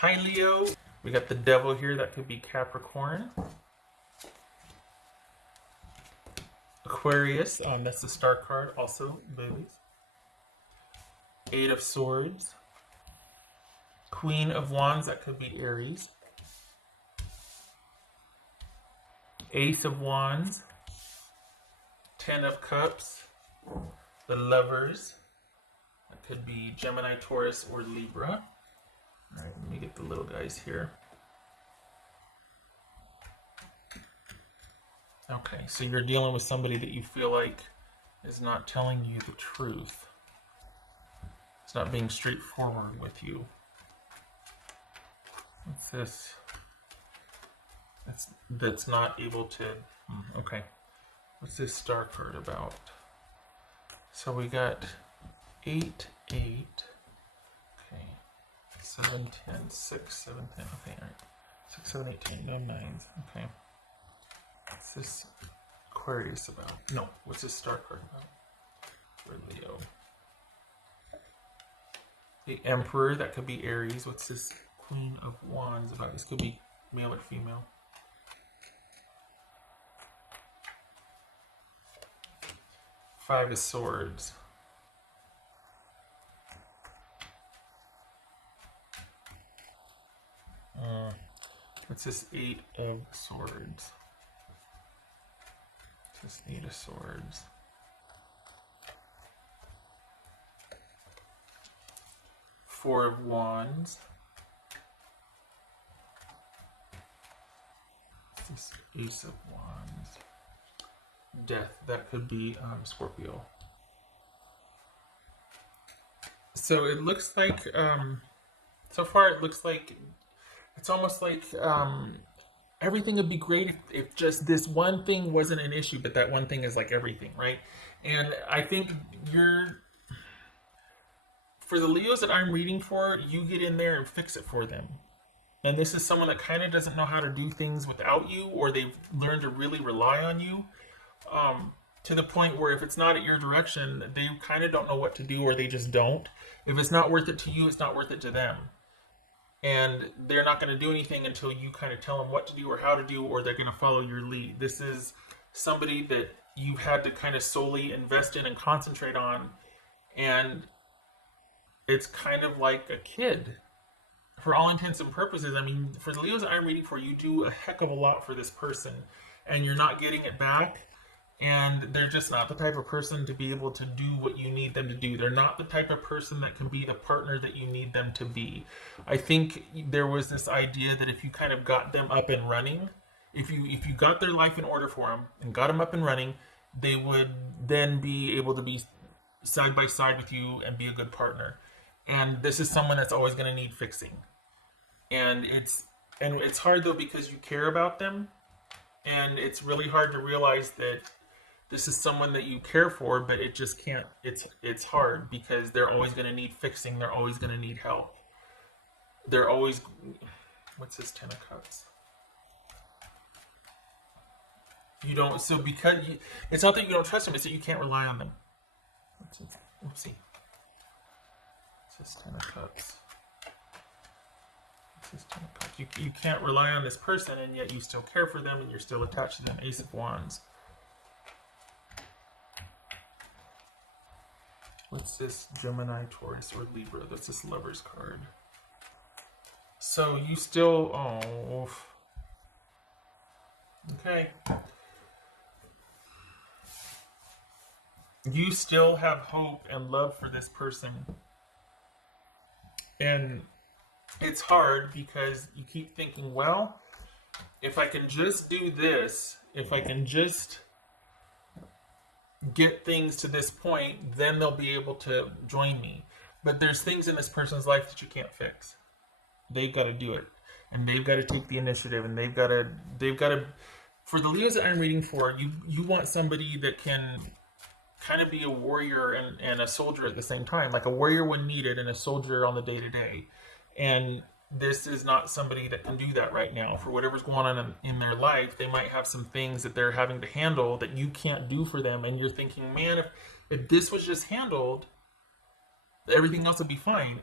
Hi, Leo. We got the devil here. That could be Capricorn. Aquarius. That's the star card. Also, babies. Eight of Swords. Queen of Wands. That could be Aries. Ace of Wands. Ten of Cups. The Lovers. That could be Gemini, Taurus, or Libra. All right, let me get the little guys here. Okay, so you're dealing with somebody that you feel like is not telling you the truth. It's not being straightforward with you. What's this? That's not able to... Okay. What's this star card about? So we got 8, 8. Okay. 7, 10, 6, 7, 10. Okay, all right. 6, 7, 8, 10. No 9s. Okay. What's this Aquarius about? No, what's this star card about? For Leo. The Emperor, that could be Aries. What's this Queen of Wands about? This could be male or female. Five of Swords. What's this Eight of Swords? What's this Eight of Swords? Four of Wands. What's this Ace of Wands? Death. That could be Scorpio. So it looks like, so far it looks like, it's almost like everything would be great if just this one thing wasn't an issue, but that one thing is like everything, right? And I think for the Leos that I'm reading for, you get in there and fix it for them. And this is someone that kind of doesn't know how to do things without you, or they've learned to really rely on you. To the point where if it's not at your direction, they kind of don't know what to do, or they just don't. If it's not worth it to you, it's not worth it to them. And they're not going to do anything until you kind of tell them what to do or how to do, or they're going to follow your lead. This is somebody that you've had to kind of solely invest in and concentrate on. And it's kind of like a kid. For all intents and purposes, I mean, for the Leos that I'm reading for, you do a heck of a lot for this person, and you're not getting it back. And they're just not the type of person to be able to do what you need them to do. They're not the type of person that can be the partner that you need them to be. I think there was this idea that if you kind of got them up and running, if you got their life in order for them and got them up and running, they would then be able to be side by side with you and be a good partner. And this is someone that's always going to need fixing. And it's hard though, because you care about them, and it's really hard to realize that this is someone that you care for, but it just can't. It's hard because they're always going to need fixing. They're always going to need help. They're always... What's this Ten of Cups? You don't... So because... it's not that you don't trust them. It's that you can't rely on them. Oopsie. What's this Ten of Cups? What's this Ten of Cups? You can't rely on this person, and yet you still care for them, and you're still attached to them. Ace of Wands. What's this Gemini, Taurus, or Libra? That's this Lover's card. So you still... Oh. Okay. You still have hope and love for this person. And it's hard because you keep thinking, well, if I can just do this, if I can just get things to this point, then they'll be able to join me. But there's things in this person's life that you can't fix. They've got to do it, and they've got to take the initiative, and they've got to. For the Leos that I'm reading for, you want somebody that can kind of be a warrior and a soldier at the same time, like a warrior when needed and a soldier on the day-to-day. And this is not somebody that can do that right now. For whatever's going on in their life, they might have some things that they're having to handle that you can't do for them. And you're thinking, man, if this was just handled, everything else would be fine.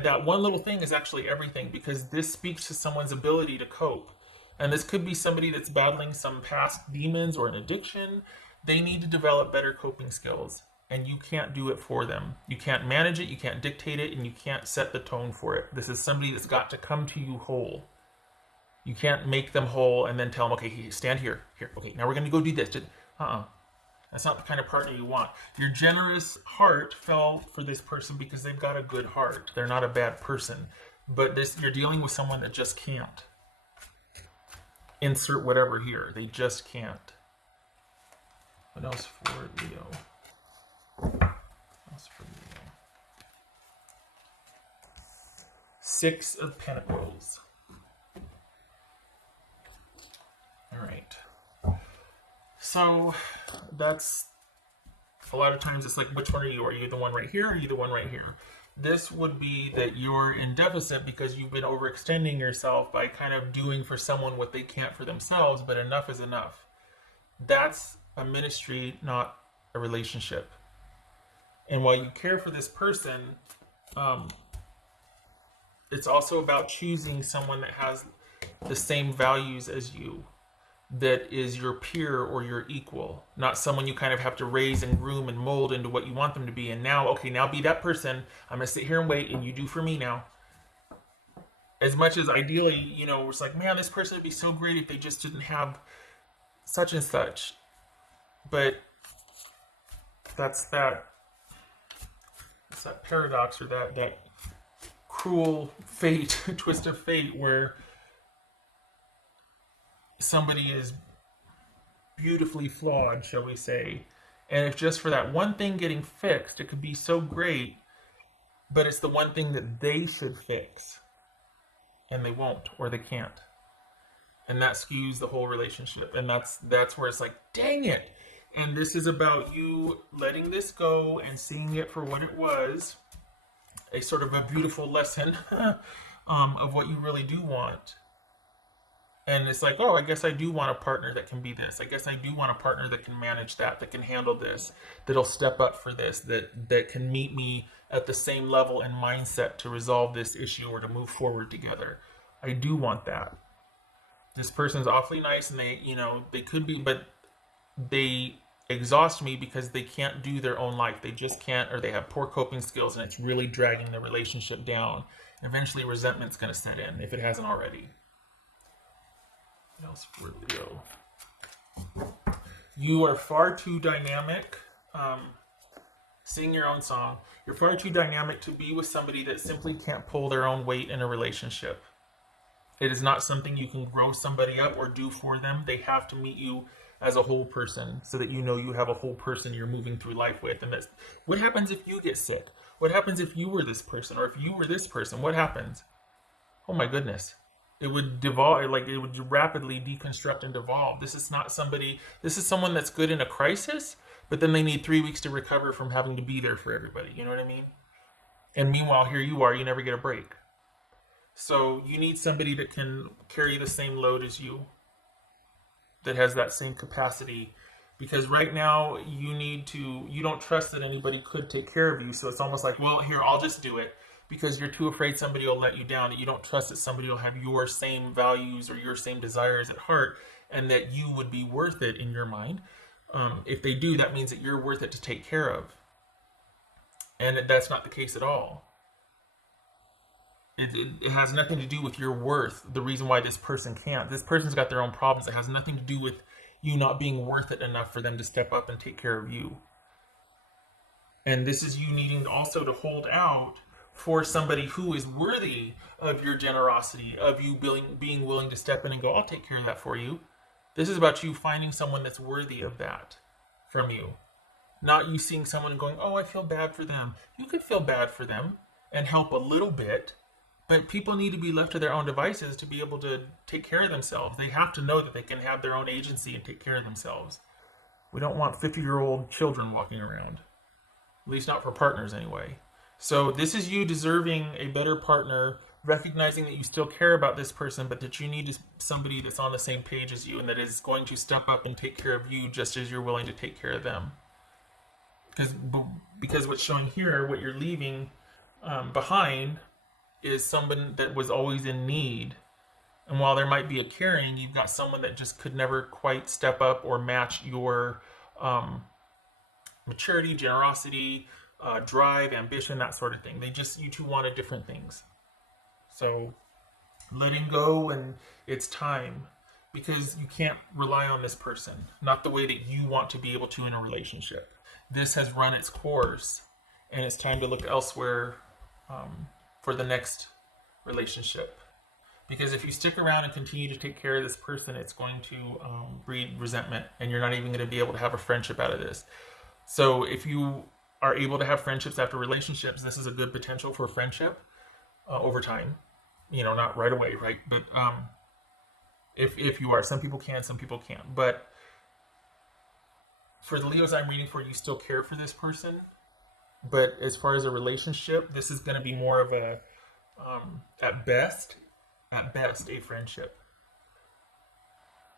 that one little thing is actually everything, because this speaks to someone's ability to cope. And this could be somebody that's battling some past demons or an addiction. They need to develop better coping skills, and you can't do it for them. You can't manage it, you can't dictate it, and you can't set the tone for it. This is somebody that's got to come to you whole. You can't make them whole and then tell them, okay, stand here. Okay, now we're going to go do this. That's not the kind of partner you want. Your generous heart fell for this person because they've got a good heart. They're not a bad person. But you're dealing with someone that just can't. Insert whatever here. They just can't. What else for Leo? What else for Leo? 6 of Pentacles. All right. So that's a lot of times it's like, which one are you? Are you the one right here? Or are you the one right here? This would be that you're in deficit because you've been overextending yourself by kind of doing for someone what they can't for themselves, but enough is enough. That's a ministry, not a relationship. And while you care for this person, it's also about choosing someone that has the same values as you, that is your peer or your equal, not someone you kind of have to raise and groom and mold into what you want them to be. And now, okay, now be that person. I'm going to sit here and wait, and you do for me now. As much as ideally, you know, it's like, man, this person would be so great if they just didn't have such and such. But that's that paradox, or that cruel fate, twist of fate, where somebody is beautifully flawed, shall we say, and if just for that one thing getting fixed, it could be so great, but it's the one thing that they should fix, and they won't, or they can't, and that skews the whole relationship. And that's where it's like, dang it. And this is about you letting this go and seeing it for what it was, a sort of a beautiful lesson of what you really do want. And it's like, oh, I guess I do want a partner that can be this. I guess I do want a partner that can manage that can handle this, that'll step up for this, that can meet me at the same level and mindset to resolve this issue or to move forward together. I do want that. This person's awfully nice, and they could be, but they exhaust me because they can't do their own life. They just can't, or they have poor coping skills, and it's really dragging the relationship down. Eventually, resentment's going to set in if it hasn't already. What else for Leo? You are far too dynamic. Sing your own song. You're far too dynamic to be with somebody that simply can't pull their own weight in a relationship. It is not something you can grow somebody up or do for them. They have to meet you as a whole person, so that you know you have a whole person you're moving through life with. And that's what happens if you get sick. What happens if you were this person, or if you were this person? What happens? Oh my goodness. It would devolve, like it would rapidly deconstruct and devolve. This is not somebody, this is someone that's good in a crisis, but then they need 3 weeks to recover from having to be there for everybody. You know what I mean? And meanwhile, here you are, you never get a break. So you need somebody that can carry the same load as you, that has that same capacity. Because right now you don't trust that anybody could take care of you. So it's almost like, well, here, I'll just do it. Because you're too afraid somebody will let you down, and you don't trust that somebody will have your same values or your same desires at heart, and that you would be worth it in your mind. If they do, that means that you're worth it to take care of. And that's not the case at all. It has nothing to do with your worth, the reason why this person can't. This person's got their own problems. It has nothing to do with you not being worth it enough for them to step up and take care of you. And this is you needing also to hold out for somebody who is worthy of your generosity, of you being willing to step in and go, I'll take care of that for you. This is about you finding someone that's worthy of that from you. Not you seeing someone and going, oh, I feel bad for them. You could feel bad for them and help a little bit, but people need to be left to their own devices to be able to take care of themselves. They have to know that they can have their own agency and take care of themselves. We don't want 50-year-old children walking around. At least not for partners anyway. So this is you deserving a better partner, recognizing that you still care about this person, but that you need somebody that's on the same page as you, and that is going to step up and take care of you just as you're willing to take care of them. Because what's showing here, what you're leaving behind, is someone that was always in need. And while there might be a caring, you've got someone that just could never quite step up or match your maturity, generosity, drive, ambition, that sort of thing. You two wanted different things. So letting go, and it's time, because you can't rely on this person, not the way that you want to be able to in a relationship. This has run its course, and it's time to look elsewhere for the next relationship. Because if you stick around and continue to take care of this person, it's going to breed resentment, and you're not even going to be able to have a friendship out of this. So if you are able to have friendships after relationships, this is a good potential for friendship over time. Not right away, right? But if you are, some people can, some people can't. But for the Leos I'm reading for, you still care for this person. But as far as a relationship, this is going to be more of a, at best, a friendship.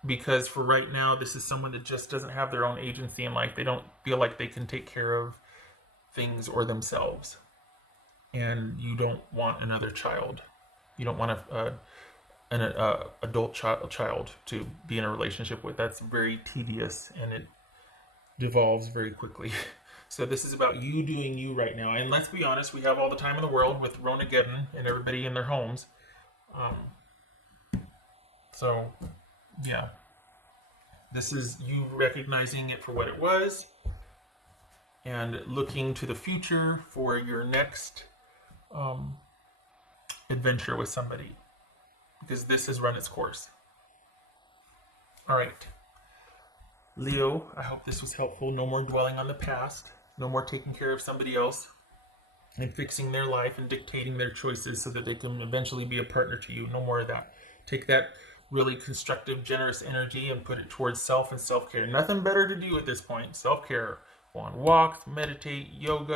Because for right now, this is someone that just doesn't have their own agency in life. They don't feel like they can take care of things or themselves. And you don't want another child. You don't want an adult child to be in a relationship with. That's very tedious, and it devolves very quickly. So this is about you doing you right now. And let's be honest, we have all the time in the world with Ronageddon and everybody in their homes. So, yeah. This is you recognizing it for what it was and looking to the future for your next adventure with somebody, because this has run its course. All right. Leo, I hope this was helpful. No more dwelling on the past. No more taking care of somebody else and fixing their life and dictating their choices so that they can eventually be a partner to you. No more of that. Take that really constructive, generous energy and put it towards self and self-care. Nothing better to do at this point. Self-care. Go on walks, meditate, yoga,